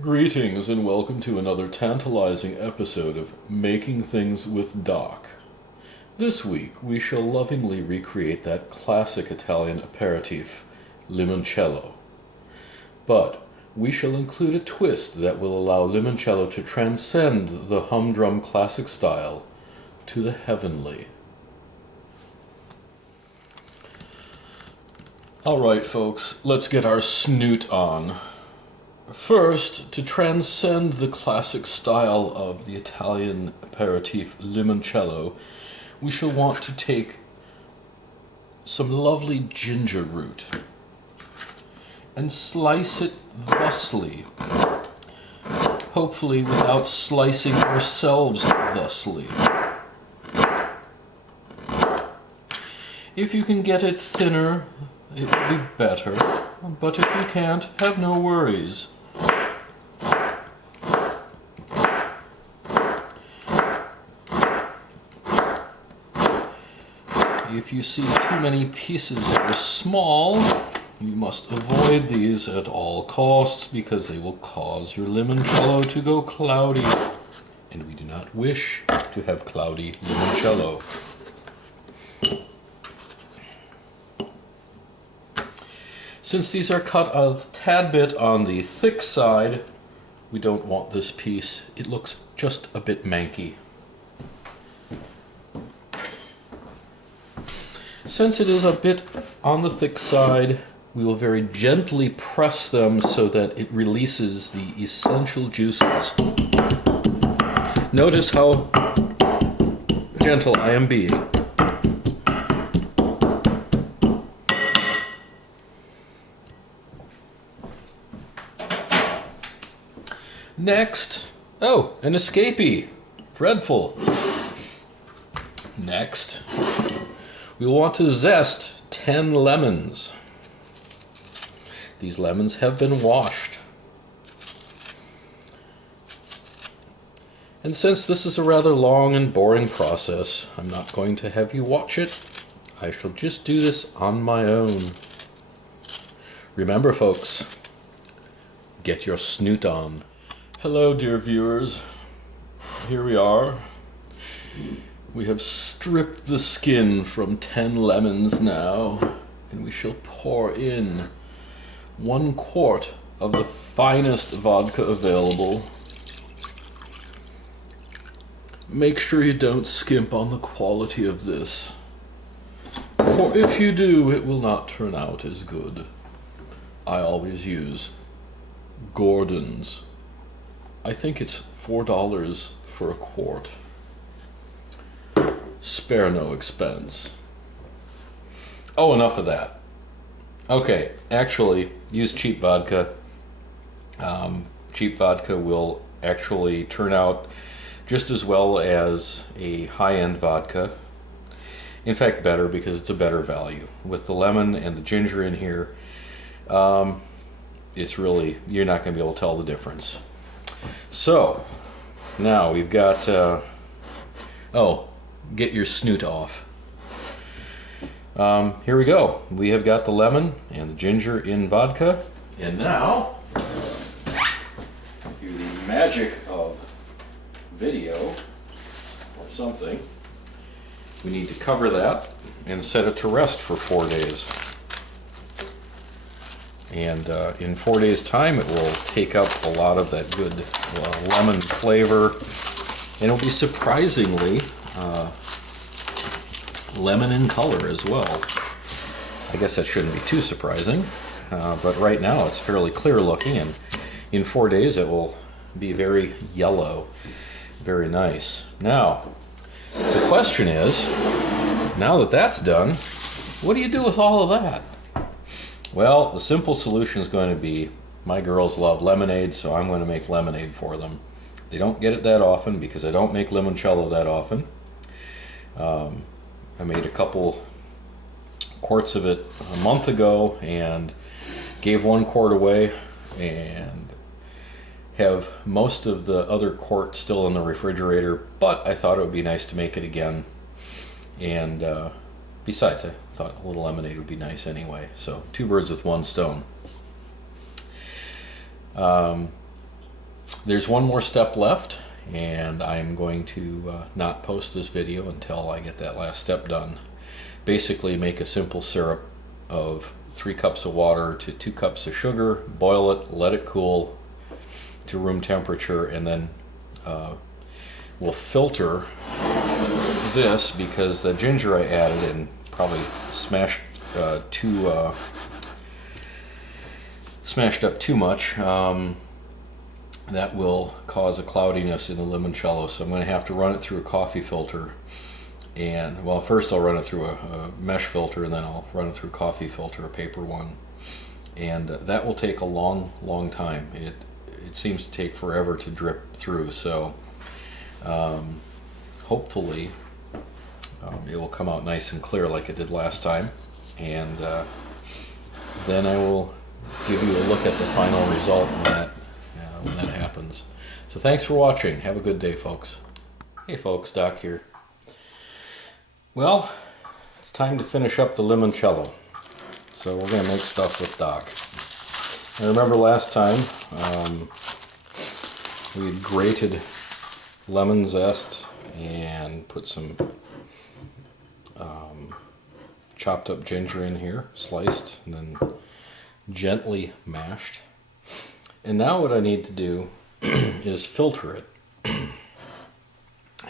Greetings and welcome to another tantalizing episode of Making Things with Doc. This week we shall lovingly recreate that classic Italian aperitif, Limoncello. But we shall include a twist that will allow Limoncello to transcend the humdrum classic style to the heavenly. Alright folks, let's get our snoot on. First, to transcend the classic style of the Italian aperitif limoncello, we shall want to take some lovely ginger root and slice it thusly, hopefully without slicing ourselves thusly. If you can get it thinner, it will be better, but if you can't, have no worries. If you see too many pieces that are small, you must avoid these at all costs because they will cause your limoncello to go cloudy. And we do not wish to have cloudy limoncello. Since these are cut a tad bit on the thick side, we don't want this piece. It looks just a bit manky. Since it is a bit on the thick side, we will very gently press them so that it releases the essential juices. Notice how gentle I am being. Next, oh, an escapee. Dreadful. Next, we will want to zest 10 lemons. These lemons have been washed. And since this is a rather long and boring process, I'm not going to have you watch it. I shall just do this on my own. Remember, folks, get your snoot on. Hello, dear viewers. Here we are. We have stripped the skin from 10 lemons now, and we shall pour in 1 quart of the finest vodka available. Make sure you don't skimp on the quality of this, for if you do, it will not turn out as good. I always use Gordon's. I think it's $4 for a quart. Spare no expense. Oh, enough of that. Okay, actually, use cheap vodka. Cheap vodka will actually turn out just as well as a high-end vodka. In fact, better because it's a better value. With the lemon and the ginger in here, it's really, you're not going to be able to tell the difference. So, now we've got, get your snoot off. Here we go. We have got the lemon and the ginger in vodka. And now, through the magic of video or something, we need to cover that and set it to rest for 4 days. And in 4 days' time, it will take up a lot of that good lemon flavor, and it'll be surprisingly lemon in color as well. I guess that shouldn't be too surprising, but right now it's fairly clear looking, and in 4 days it will be very yellow. Very nice. Now, the question is, now that that's done, what do you do with all of that? Well, the simple solution is going to be, my girls love lemonade, so I'm going to make lemonade for them. They don't get it that often because I don't make limoncello that often. I made a couple quarts of it a month ago and gave 1 quart away and have most of the other quart still in the refrigerator, but I thought it would be nice to make it again. And besides, I thought a little lemonade would be nice anyway. So 2 birds with 1 stone. There's one more step left, and I'm going to not post this video until I get that last step done. Basically, make a simple syrup of 3 cups of water to 2 cups of sugar, boil it, let it cool to room temperature, and then we'll filter this because the ginger I added and probably smashed up too much. That will cause a cloudiness in the limoncello, so I'm going to have to run it through a coffee filter. And well, first I'll run it through a mesh filter, and then I'll run it through a coffee filter, a paper one, and that will take a long time. It seems to take forever to drip through, so hopefully it will come out nice and clear like it did last time, and then I will give you a look at the final result when that happens. So thanks for watching. Have a good day, folks. Hey folks, Doc here. Well, it's time to finish up the limoncello. So we're going to make stuff with Doc. I remember last time we had grated lemon zest and put some chopped up ginger in here, sliced, and then gently mashed. And now what I need to do is filter it.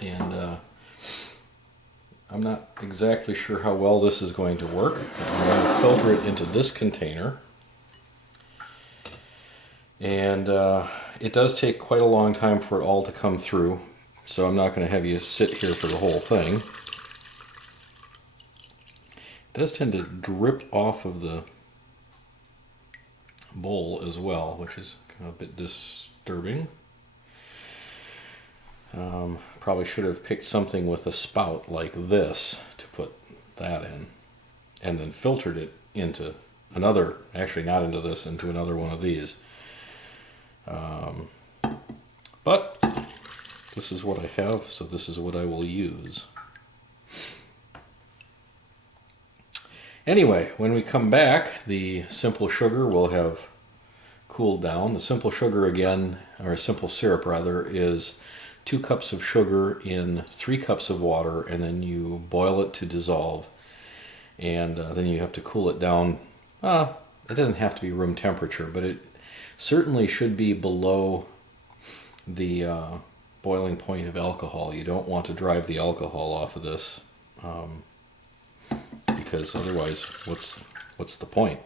And I'm not exactly sure how well this is going to work. I'm going to filter it into this container. And it does take quite a long time for it all to come through, so I'm not going to have you sit here for the whole thing. It does tend to drip off of the bowl as well, which is kind of a bit disturbing. Probably should have picked something with a spout like this to put that in, and then filtered it into another, actually not into this, into another one of these. But this is what I have, so this is what I will use. Anyway, when we come back, the simple sugar will have cooled down. The simple sugar again, or simple syrup rather, is 2 cups of sugar in 3 cups of water, and then you boil it to dissolve, and then you have to cool it down. It doesn't have to be room temperature, but it certainly should be below the boiling point of alcohol. You don't want to drive the alcohol off of this, because otherwise what's the point?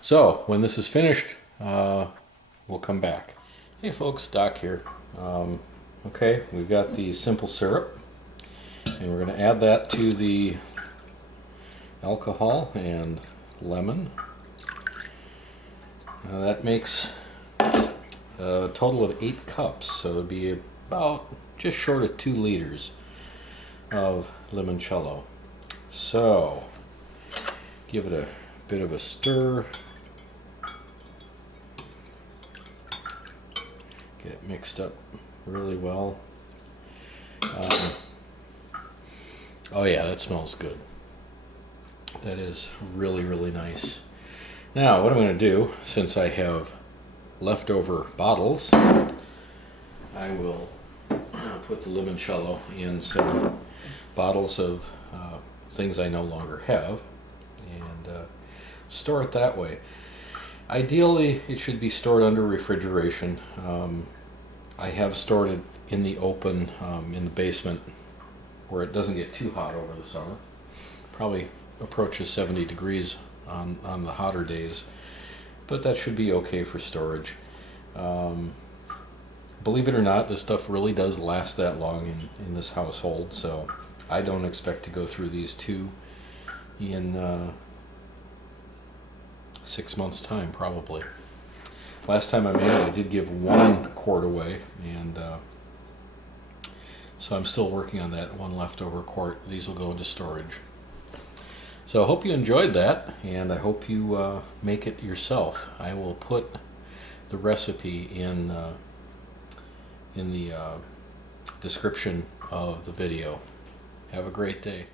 So when this is finished, we'll come back. Hey folks, Doc here. Okay, we've got the simple syrup, and we're going to add that to the alcohol and lemon. That makes a total of 8 cups, so it would be about just short of 2 liters of limoncello. So give it a bit of a stir, get it mixed up really well. Oh yeah, that smells good. That is really nice. Now what I'm going to do, since I have leftover bottles, I will put the limoncello in some bottles of things I no longer have, and store it that way. Ideally it should be stored under refrigeration. I have stored it in the open, in the basement, where it doesn't get too hot over the summer. Probably approaches 70 degrees on the hotter days, but that should be okay for storage. Believe it or not, this stuff really does last that long in this household, so I don't expect to go through these 2 in 6 months' time, probably. Last time I made it, I did give 1 quart away, and so I'm still working on that 1 leftover quart. These will go into storage. So I hope you enjoyed that, and I hope you make it yourself. I will put the recipe in the description of the video. Have a great day.